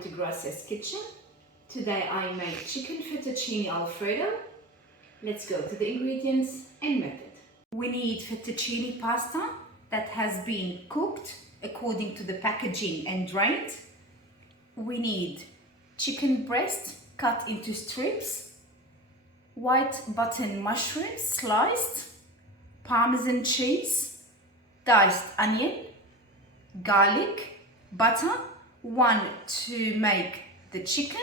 To Gracia's kitchen. Today I made chicken fettuccine Alfredo. Let's go to the ingredients and method. We need fettuccine pasta that has been cooked according to the packaging and drained. We need chicken breast cut into strips, white button mushrooms sliced, parmesan cheese, diced onion, garlic, butter, one to make the chicken,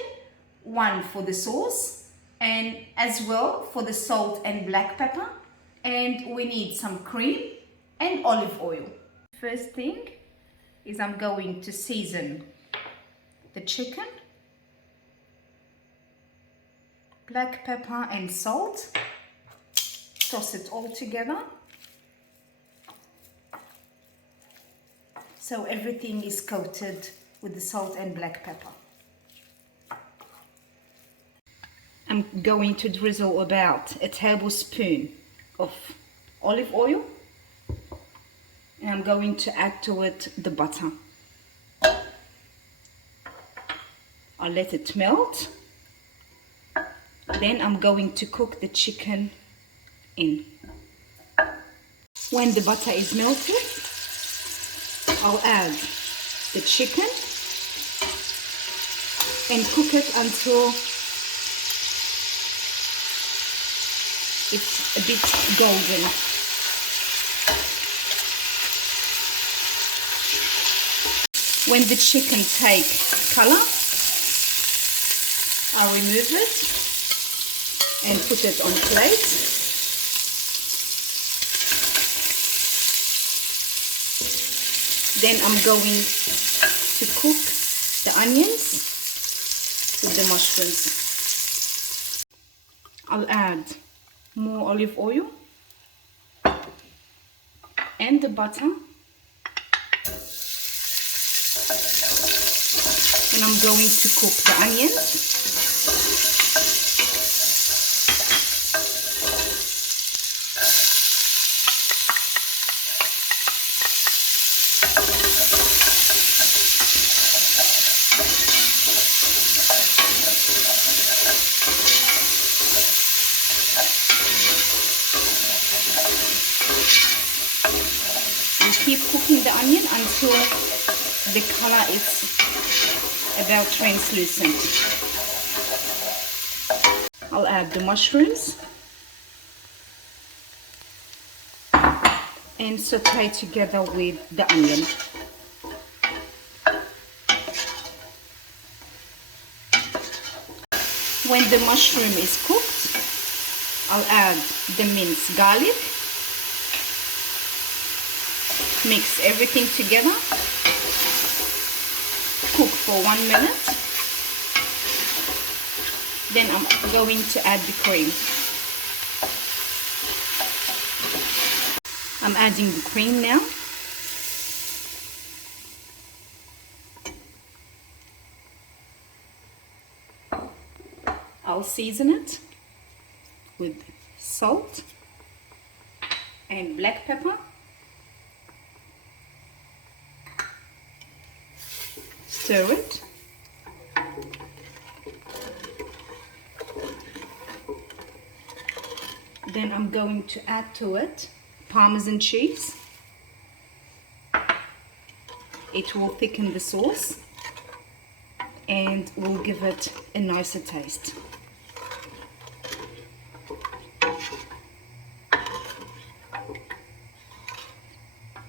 one for the sauce, and as well for the salt and black pepper. And we need some cream and olive oil. First thing is I'm going to season the chicken, black pepper and salt, toss it all together so everything is coated with the salt and black pepper. I'm going to drizzle about a tablespoon of olive oil, and I'm going to add to it the butter. I'll let it melt. Then I'm going to cook the chicken in. When the butter is melted, I'll add the chicken and cook it until it's a bit golden. When the chicken takes color, I'll remove it and put it on plate. Then I'm going to cook the onions with the mushrooms. I'll add more olive oil and the butter, and I'm going to cook the onions. Keep cooking the onion until the color is about translucent. I'll add the mushrooms and saute together with the onion. When the mushroom is cooked, I'll add the minced garlic. Mix everything together. Cook for 1 minute. Then I'm going to add the cream. I'm adding the cream now. I'll season it with salt and black pepper. Stir it. Then I'm going to add to it parmesan cheese. It will thicken the sauce and will give it a nicer taste.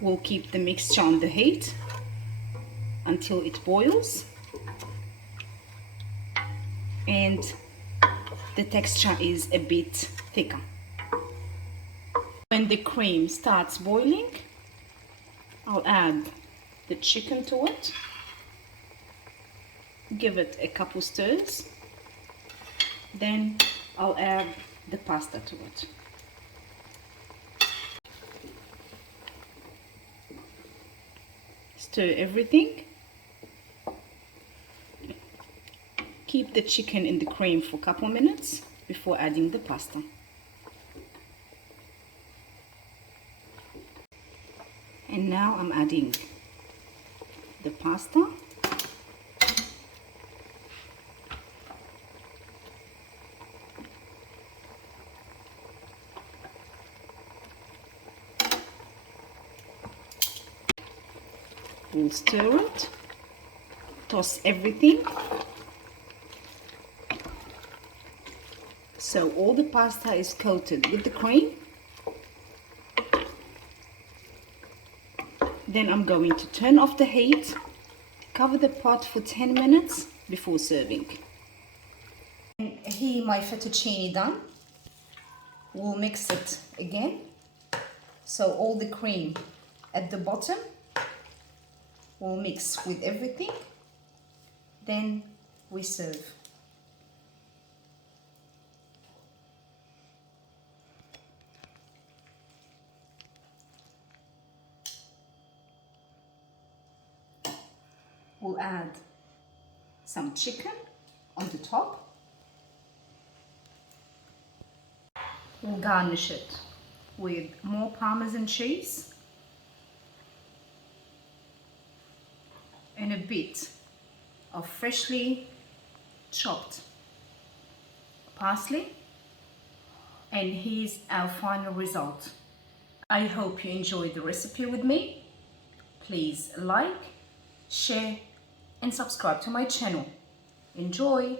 We'll keep the mixture on the heat until it boils and the texture is a bit thicker. When the cream starts boiling, I'll add the chicken to it, give it a couple stirs, then I'll add the pasta to it. Stir everything. Keep the chicken in the cream for a couple minutes before adding the pasta. And now I'm adding the pasta We'll stir it, toss everything. So all the pasta is coated with the cream. Then I'm going to turn off the heat, cover the pot for 10 minutes before serving. And here my fettuccine done. We'll mix it again. So all the cream at the bottom will mix with everything. Then we serve. We'll add some chicken on the top. We'll garnish it with more parmesan cheese and a bit of freshly chopped parsley. And here's our final result. I hope you enjoyed the recipe with me. Please like, share and subscribe to my channel. Enjoy!